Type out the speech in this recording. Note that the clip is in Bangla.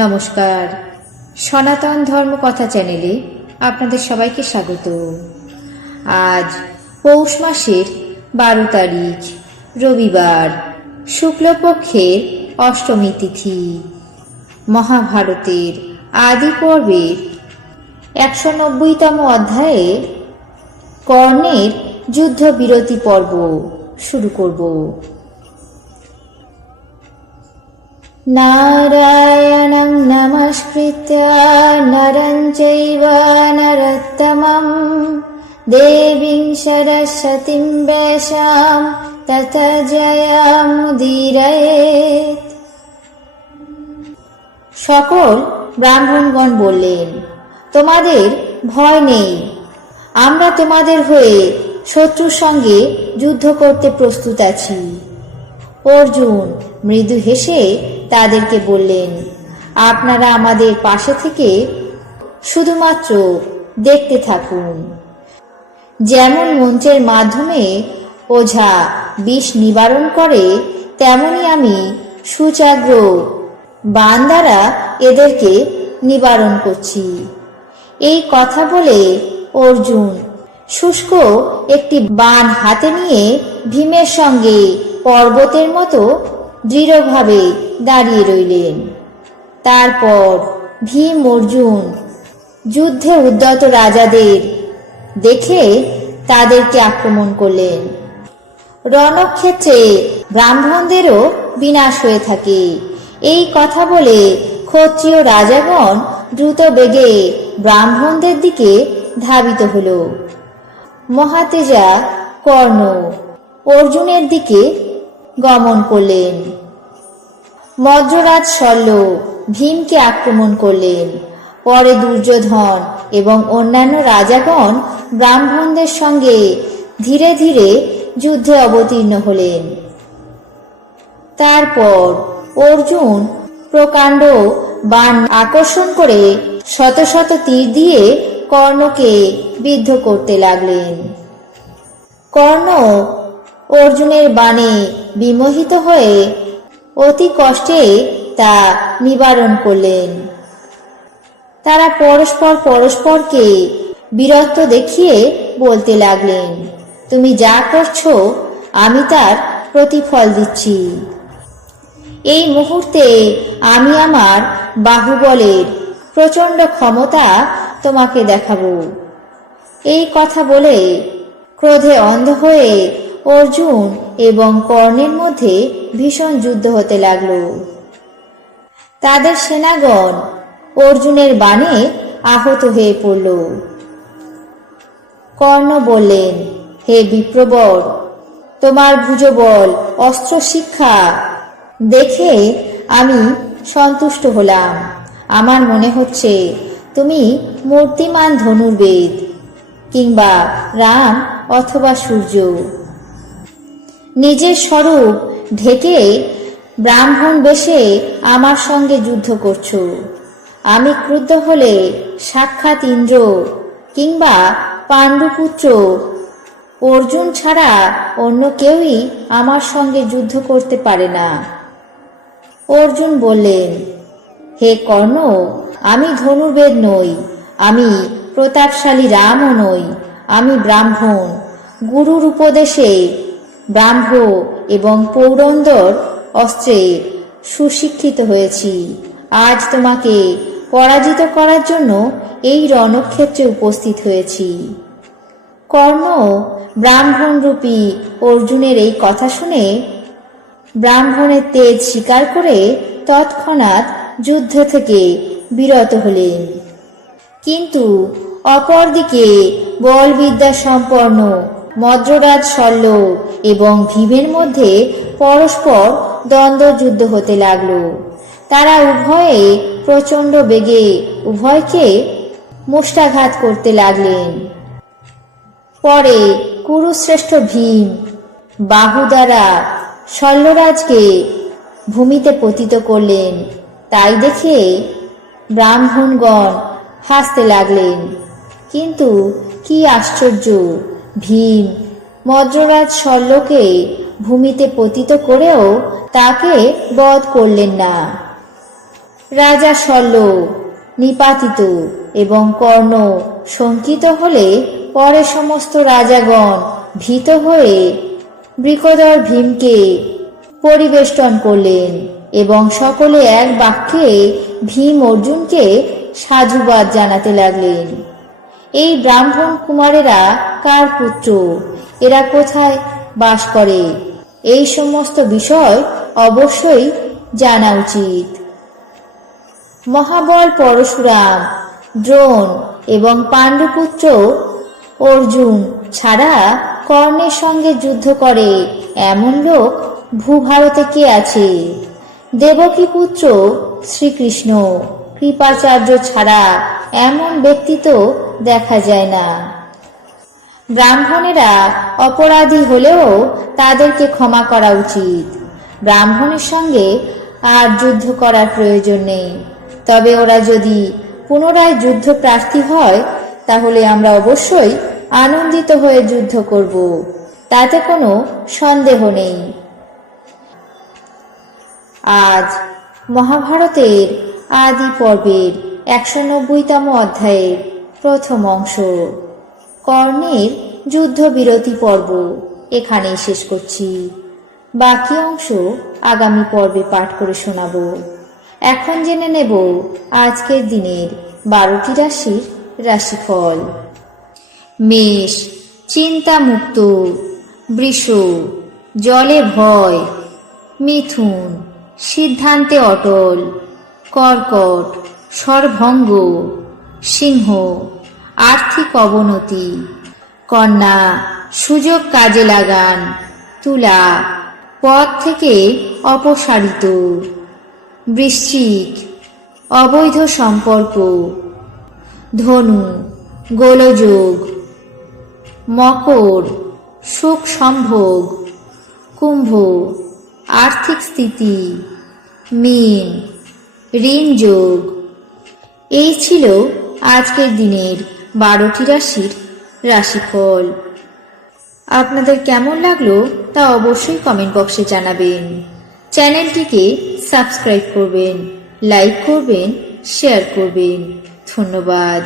নমস্কার, সনাতন ধর্ম কথা চ্যানেলে আপনাদের সবাইকে স্বাগত। আজ পৌষ মাসের 12 তারিখ রবিবার, শুক্লপক্ষের অষ্টমী তিথি। মহাভারতের আদি পর্বের 190তম অধ্যায়ে কর্ণের যুদ্ধ বিরতি পর্ব শুরু করব। নারায়ণং নমস্কৃত্য নরং চৈব নরোত্তমং দেবীং সরস্বতীং ব্যাসাং ততো জয়মুদীরয়েৎ। সকল ব্রাহ্মণগণ বললেন, তোমাদের ভয় নেই, আমরা তোমাদের হয়ে শত্রুর সঙ্গে যুদ্ধ করতে প্রস্তুত আছি। অর্জুন মৃদু হেসে তাদেরকে বললেন, আপনারা আমাদের পাশে থেকে শুধুমাত্র দেখতে থাকুন। যেমন মন্ত্রের মাধ্যমে ওঝা বিষ নিবারণ করে, তেমনি আমি সুচাগ্র বাণ দ্বারা এদেরকে নিবারণ করছি। এই কথা বলে অর্জুন শুষ্ক একটি বাণ হাতে নিয়ে ভীমের সঙ্গে পর্বতের মতো দৃঢ়ভাবে দাঁড়িয়ে রইলেন। তারপর ভীম অর্জুন যুদ্ধে উদ্যত রাজাদের দেখে তাদেরকে আক্রমণ করলেন। রণক্ষেত্রে ব্রাহ্মণদেরও বিনাশ হয়ে থাকে, এই কথা বলে ক্ষত্রিয় রাজাগণ দ্রুত বেগে ব্রাহ্মণদের দিকে ধাবিত হল। মহাতেজা কর্ণ অর্জুনের দিকে গমন করলেন। মদ্ররাজ শল্য ভীমকে আক্রমণ করলেন। পরে দুর্যোধন এবং অন্যান্য রাজাগণ ব্রাহ্মণদের সঙ্গে ধীরে ধীরে যুদ্ধে অবতীর্ণ হলেন। তারপর অর্জুন প্রকাণ্ড বাণ আকর্ষণ করে শত শত তীর দিয়ে কর্ণকে বিদ্ধ করতে লাগলেন। কর্ণ অর্জুনের বাণে বিমোহিত হয়ে অতি কষ্টে তা নিবারণ করলেন। তারা পরস্পরকে বীরত্ব দেখিয়ে বলতে লাগলেন, তুমি যা করছো আমি তার প্রতিফল দিচ্ছি। এই মুহূর্তে আমি আমার বাহুবলের প্রচণ্ড ক্ষমতা তোমাকে দেখাবো। এই কথা বলে ক্রোধে অন্ধ হয়ে অর্জুন এবং কর্ণের মধ্যে ভীষণ যুদ্ধ হতে লাগল। তাদের সেনাগণ অর্জুনের বাণে আহত হয়ে পড়ল। কর্ণ বললেন, হে বিপ্রবর, তোমার ভুজবল অস্ত্র শিক্ষা দেখে আমি সন্তুষ্ট হলাম। আমার মনে হচ্ছে তুমি মূর্তিমান ধনুর্বেদ, কিংবা রাম অথবা সূর্য। নিজের স্বরূপ ঢেকে ব্রাহ্মণ বেশে আমার সঙ্গে যুদ্ধ করছো। আমি ক্রুদ্ধ হলে সাক্ষাৎ ইন্দ্র কিংবা পাণ্ডুপুত্র অর্জুন ছাড়া অন্য কেউই আমার সঙ্গে যুদ্ধ করতে পারে না। অর্জুন বললেন, হে কর্ণ, আমি ধনুর্বেদ নই, আমি প্রতাপশালী রামও নই, আমি ব্রাহ্মণ। গুরুর উপদেশে ব্রাহ্ম এবং পৌরন্দর অস্ত্রে সুশিক্ষিত হয়েছি। আজ তোমাকে পরাজিত করার জন্য এই রণক্ষেত্রে উপস্থিত হয়েছি। কর্ণ ব্রাহ্মণরূপী অর্জুনের এই কথা শুনে ব্রাহ্মণের তেজ স্বীকার করে তৎক্ষণাৎ যুদ্ধ থেকে বিরত হলেন। কিন্তু অপরদিকে বলবিদ্যা সম্পন্ন মদ্ররাজ শল্য এবং ভীমের মধ্যে পরস্পর দ্বন্দ্ব যুদ্ধ হতে লাগল। তারা উভয়ে প্রচণ্ড বেগে উভয়কে মুষ্টাঘাত করতে লাগলেন। পরে কুরুশ্রেষ্ঠ ভীম বাহু দ্বারা শল্যরাজকে ভূমিতে পতিত করলেন। তাই দেখে ব্রাহ্মণগণ হাসতে লাগলেন। কিন্তু কি আশ্চর্য, ভীম মদ্ররাজ শল্যকে ভূমিতে পতিত করেও তাকে বধ করলেন না। রাজা শল্য নিপাতিত এবং কর্ণ শঙ্কিত হলে পরে সমস্ত রাজাগণ ভীত হয়ে বৃকোদর ভীমকে পরিবেষ্টন করলেন এবং সকলে এক বাক্যে ভীম অর্জুনকে সাধুবাদ জানাতে লাগলেন। এই ব্রাহ্মণ কুমারেরা কার পুত্র, এরা কোথায় বাস করে, এই সমস্ত বিষয় অবশ্যই জানা উচিত। মহাবল পরশুরাম, দ্রোণ এবং পাণ্ডুপুত্র অর্জুন ছাড়া কর্ণের সঙ্গে যুদ্ধ করে এমন লোক ভূভারতে কে আছে? দেবকী পুত্র শ্রীকৃষ্ণ, কৃপাচার্য ছাড়া এমন ব্যক্তি তো দেখা যায় না। ব্রাহ্মণেরা অপরাধী হলেও তাদেরকে ক্ষমা করা উচিত। ব্রাহ্মণের সঙ্গে আর যুদ্ধ করার প্রয়োজন নেই। তবে ওরা যদি পুনরায় যুদ্ধ প্রার্থী হয় তাহলে আমরা অবশ্যই আনন্দিত হয়ে যুদ্ধ করব, তাতে কোনো সন্দেহ নেই। আজ মহাভারতের আদি পর্বের 190তম অধ্যায়ের প্রথম অংশ কর্ণের যুদ্ধবিরতি পর্ব এখানেই শেষ করছি। বাকি অংশ আগামী পর্বে পাঠ করে শোনাব। এখন জেনে নেব আজকের দিনের 12টি রাশির রাশিফল। মেষ চিন্তামুক্ত, বৃষ জলে ভয়, মিথুন সিদ্ধান্তে অটল, কর্কট সর্বভঙ্গ, সিংহ আর্থিক অবনতি, কন্যা সুযোগ কাজে লাগান, তুলা পদ থেকে অপসারিত, বৃশ্চিক অবৈধ সম্পর্ক, ধনু গোলযোগ, মকর সুখ সম্ভোগ, কুম্ভ আর্থিক স্থিতি, মীন ঋণ যোগ। এই ছিল আজকের দিনের 12টি রাশির রাশিফল। আপনাদের কেমন লাগলো তা অবশ্যই কমেন্ট বক্সে জানাবেন। চ্যানেলটিকে সাবস্ক্রাইব করবেন, লাইক করবেন, শেয়ার করবেন। ধন্যবাদ।